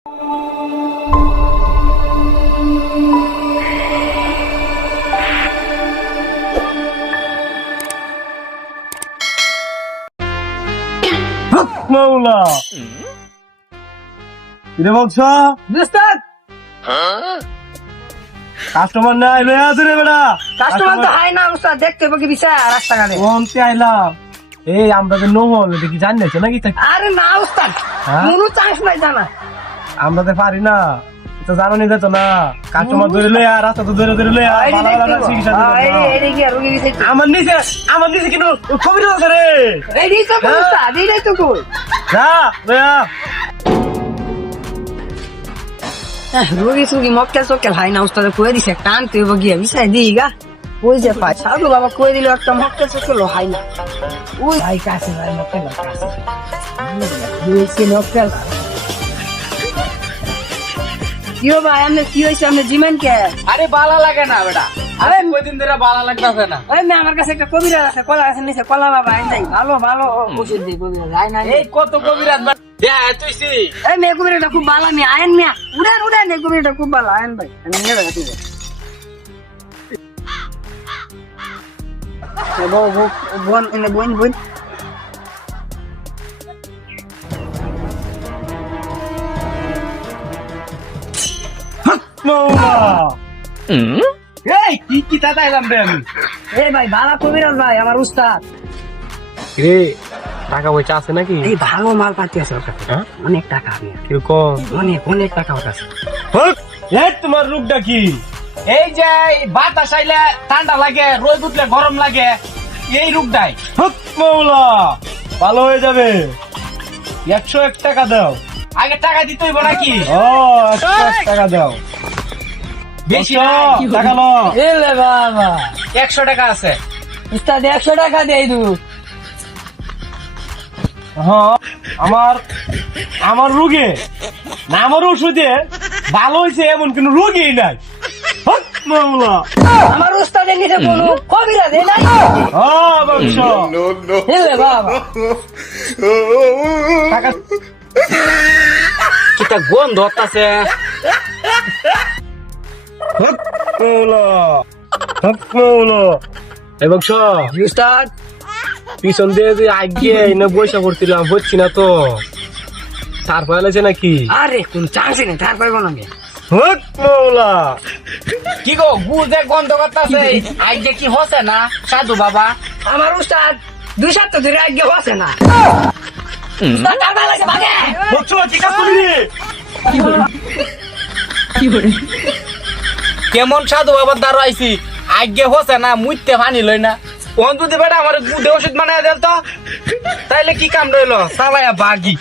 মাওলা কিরে বলছ দোস্তাদ কাস্টমার না আইলে আছে রে বেটা কাস্টমার তো হাই না উস্তাদ দেখতে পাবি বিচার রাস্তাঘাটে কোনতে আইলাম এই আমরা যে নোমল এটা কি জানিস নাকি আরে না উস্তাদ হ্যাঁ? কোনো চান্স নাই জানা আমরা তো পারি না এটা জানো নি তো না কাস্টমার ধরে লই আর রাস্তা তো ধরে ধরে লই আর ভালো ভালো চিকিৎসা দিতে আমার নিচে কিন্তু খবর আছে রে এই তো উস্তাদ এই তো কই যা লয়া রোগী মক্কেল চক্কেল হাই না উস্তাদ কয়ে দিছে টান তুই গিয়া বিচার দিই গা ওই যে পাই সাধু বাবা কয়ে দিল একটা মক্কেল চক্কেল হাই না ওই হাই কাছে ভাই মক্কেল কাছে দুই মক্কেল কিও ভাই আমনে কি হইছে আমনে জিমেন কে আরে বালা লাগে না বেটা আরে কয়দিন ধরে বালা লাগতাছে না ওই মে আমার কাছে একটা কবিরাজ আছে কলা আছে নিচে কলা বাবা আইন যাই ভালো ভালো ওষুধ দিই কবিরাজ আইন আইন এই কত কবিরাজ তুইছি এই মে কবিরাজটা খুব ভালো আমি আইন মিয়া উড়ান এই কবিরাজটা খুব ভালো আইন ভাই আমি নিয়ে রাখছি বোন এনে বোন মাওলা এই কি দাদা এলাম রে আমি এই ভাই ভালো কবিরাজ ভাই আমার উস্তাদ রে টাকা পয়সা আছে নাকি এই ভালো মাল পাতি আছে ওর কাছে হ্যাঁ? অনেক টাকা আমি কিরকম অনেক টাকা ওর কাছে এই তোমার রূপটা কি এই যে বাতাস আইলে ঠান্ডা লাগে রোদ উঠলে গরম লাগে এই রূপটাই মাওলা ভালো হয়ে যাবে 101 টাকা দাও আগে টাকা দিতে হইব নাকি ও 101 টাকা দাও বেশি বলছো, নাই। টাকা লো এলে বাবা 100 টাকা আছে উস্তাদ 100 টাকা দেই দু হ্যাঁ আমার রোগে না আমার ওষুধে ভালো হয়েছে এমন কোন রোগই নাই হক মাওলা আমার উস্তাদের নিচে কোনো কবিরাজ এই নাই বংশ এলে বাবা টাকা কিটা গন্ধ হতাছে হক মাওলা হক মাওলা এই বংশ উস্তাদ পিছন দিয়ে যে আগে না পয়সা করছিলাম হচ্ছি না তো তার পাইলেছে নাকি আরে কোন চান্সই নেই তার পাইব না হক মাওলা কি গো গুজে গন্ধ করতেছে আগে কি হচ্ছে না সাধু বাবা আমার উস্তাদ 2 সপ্তাহ ধরে আগে হচ্ছে না উস্তাদ তার পাইলেছে ভাগে বংশ কি কাজ করলি কেমন সাধু বাবার দ্বারা আইছি আগে হচ্ছে না মুইতে পানি লই না কোন যদি বেটা আমার গুদে ওষুধ বানায় দেল তো তাইলে কি কাম রইলো সালায়া বাগি